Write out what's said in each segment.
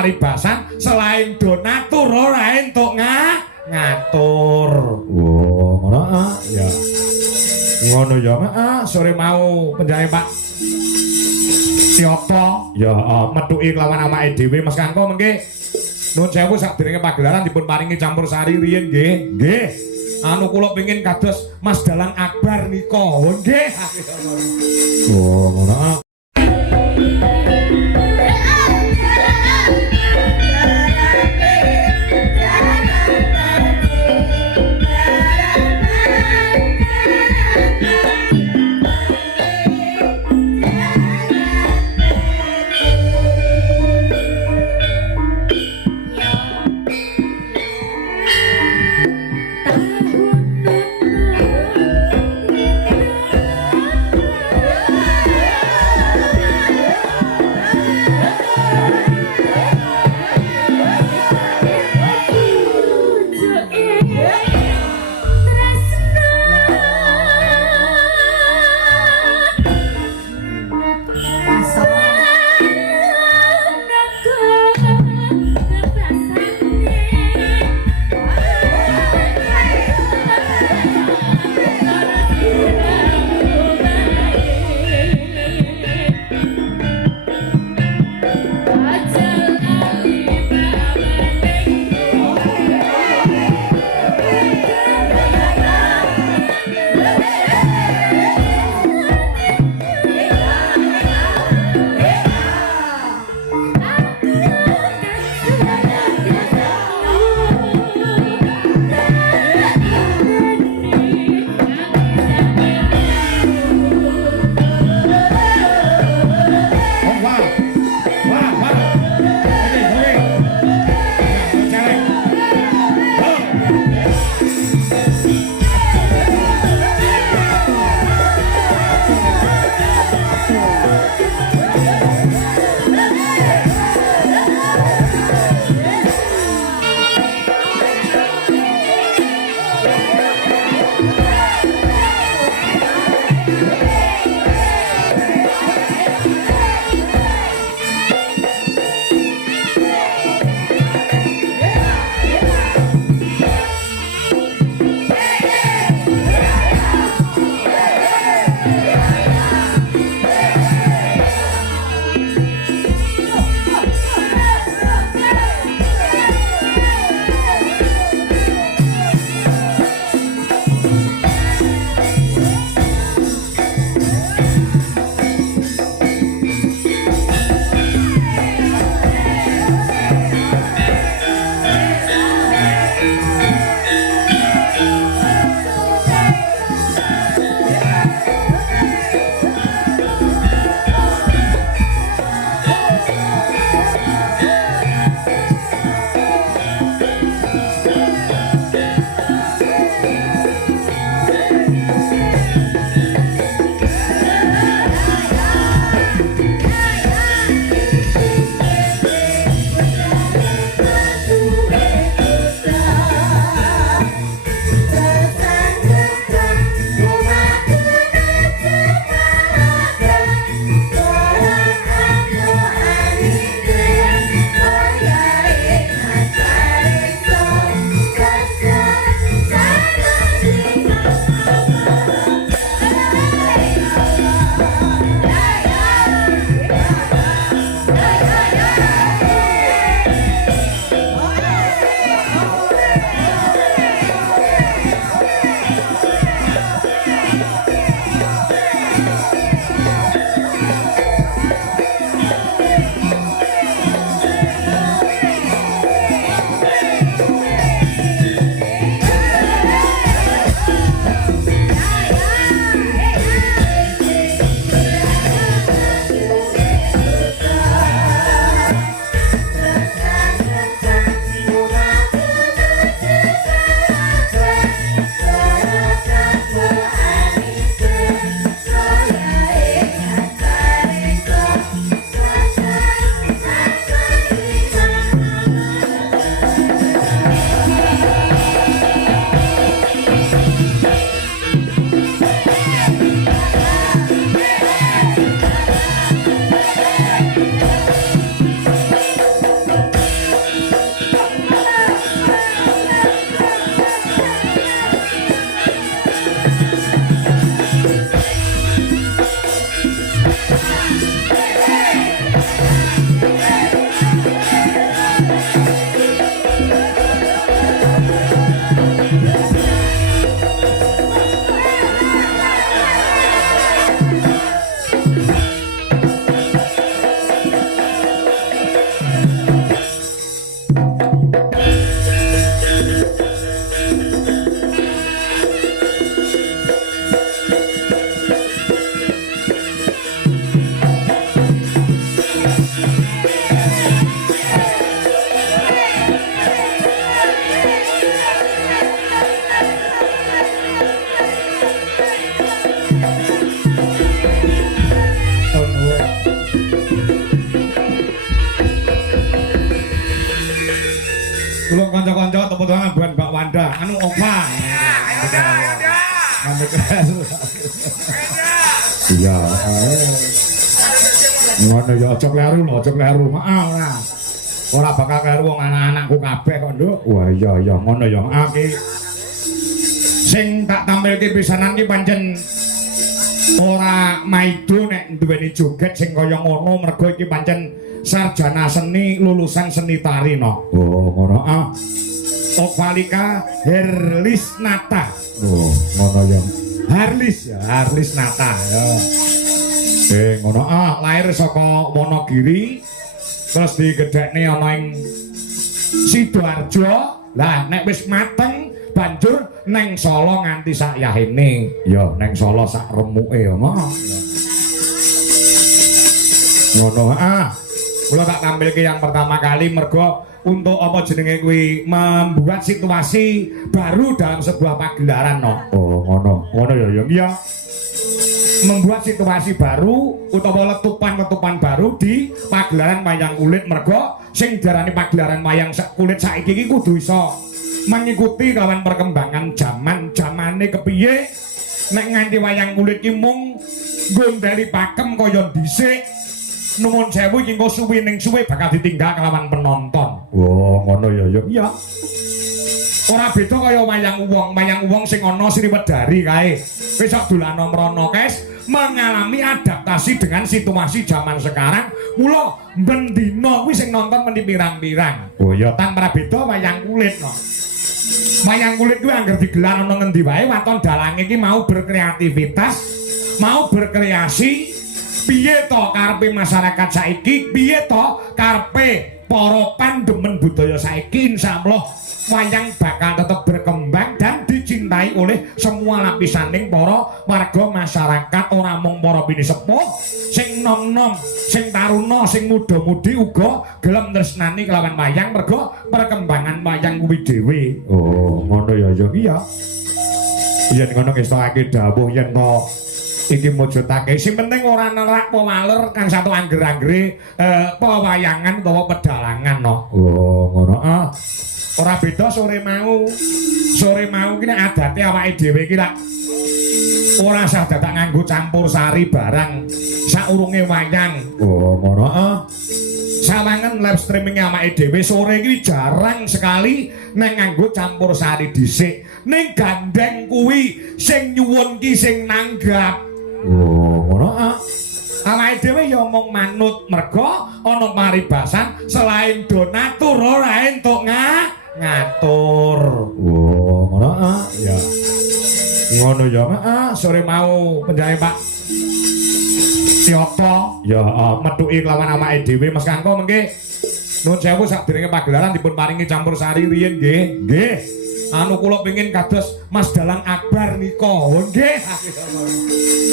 paribasan selain donatur ora entuk ngatur. Oh, ngono Ya. Ngono ya, sore mau penjare Pak Tiyoko ya metuki kelawan awake dhewe Mas Kangko mengke nuwun sewu sadurunge pagelaran dipun paringi campur sari riyin nggih. Nggih. Anu kula pengin kados Mas Dalang Akbar nika. Nggih. Oh, ngono. yo tepuk tangan buat Mbak Wanda. Anu Opa. Iya. Ngono ya aja kleru lho, aja kleru. Maaf lah. Ora bakal karo wong anak-anakku kabeh kok, Nduk. Wah iya iya ngono ya. Aki sing tak tampilke pisanan ki pancen ora maido nek duweni joget sing kaya ngono mergo iki pancen sarjana seni lulusan seni tari no. Oh ngono ah. Ovalika Herlisnata. Oh ngono ya. Herlisnata ya. Ngono Ah, lahir saka Wonogiri terus digedhekne ana ing Sidoarjo. Lah nek wis mateng banjur neng Solo nganti sak yahene. ya neng Solo sak remuke ya ngono. Ngono ah. Kula tak tampilke yang pertama kali mergo untuk apa jenenge kuwi membuat situasi baru dalam sebuah pagelaran no. Oh ngono. Ngono ya ya. Iya. Membuat situasi baru utawa letupan-letupan baru di pagelaran wayang kulit mergo sing diarani pagelaran wayang kulit saiki iki kudu iso mengikuti kawan perkembangan jamane kepiye nek nganti wayang kulit ki mung gondeli pakem kaya dhisik nuwun sewu iki engko suwi ning suwe bakal ditinggal kelawan penonton. Oh ngono ya ya. Iya. Ora beda kaya wayang wong sing ana Sriwedari kae. Wis sok dolana mrono guys, mengalami adaptasi dengan situasi zaman sekarang. Mula ben dina kuwi sing nonton meni pirang-pirang. Oh ya tanpa beda wayang kulit no. Wayang kulit kuwi anggere digelar ana ngendi wae waton dalange iki mau berkreativitas, mau berkreasi. Piye to karepe masyarakat saiki, piye to karepe para pandemen budaya saiki, insyaallah wayang bakal tetap berkembang dan dicintai oleh semua lapisaning para warga masyarakat, ora mung para pinisepuh sing nom-nom, sing taruna, sing muda-mudi uga gelem tresnani kelawan wayang mergo perkembangan wayang kuwi dhewe. Oh ngono ya ya. Iya. Yen ngono ngestokake dawuh yen to iki mujudake sing penting ora nerak pewaler kang satu angger-anggere pewayangan utawa pedalangan no. Oh ngono ah. Ora beda sore mau. Sore mau ki nek adate awake dhewe ki lak ora sah dadak nganggo campur sari barang saurunge wayang. Oh ngono ah. Sawangen live streaming awake dhewe sore iki jarang sekali nek nganggo campur sari dhisik. Ning gandeng kuwi sing nyuwun ki sing nanggap. Oh ngono ah. Awake dhewe ya mung manut mergo ana paribasan selain donatur ora entuk ngatur. Oh ngono ah. Ya. Ngono ya, sore mau penjane Pak Tioto Ya metuki kelawan awake dhewe Mas Kangko mengke nuwun sewu sadurunge pagelaran dipun paringi campur sari riyen nggih. Nggih. Anu kula pengin kados Mas Dalang Akbar nika. Nggih.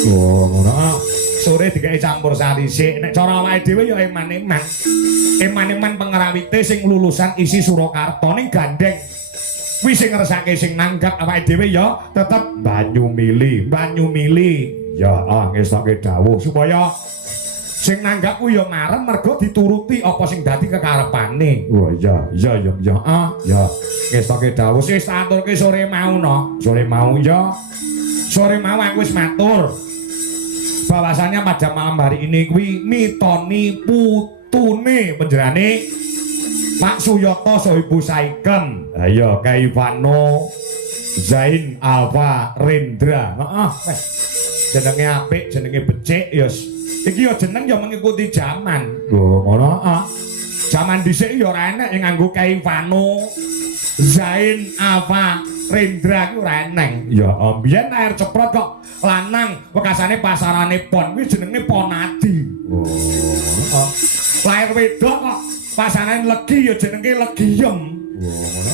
Oh ngono ah. Sore digawe campur sari sik. Nek cara awake dhewe ya eman-eman. Eman-eman pengrawite sing lulusan isi Surakarta ning gandeng. Kuwi sing ngersake sing nanggap awake dhewe ya tetep Banyu mili. Ya ah ngestoke dawuh supaya sing nanggap ku ya marem mergo dituruti apa sing dadi kekarepane. Oh iya iya ya ya ah. Ya ngestoke dawuh wis aturke sore mau no. Sore mau Ya. Sore mau aku wis matur. Bahwasanya pada malam hari ini kuwi mitoni putune penjerane Pak Suyoto Sohibu Saikem. Ayo Kaivano Zain Alfa Rendra. Heeh. Jenenge apik, jenenge becik ya. Iki ya jeneng ya mengikuti zaman. Oh ngono ah. Zaman dhisik ya ora enek yang nganggo Kaivano Zain Alfa Rendra ku ora eneng. Ya Biyen air ceprot kok lanang bekasane pasarane pon kuwi jenenge Ponadi. Oh ngono ah. Lahir wedok kok pasarane legi ya jenenge Legiem. Oh ngono.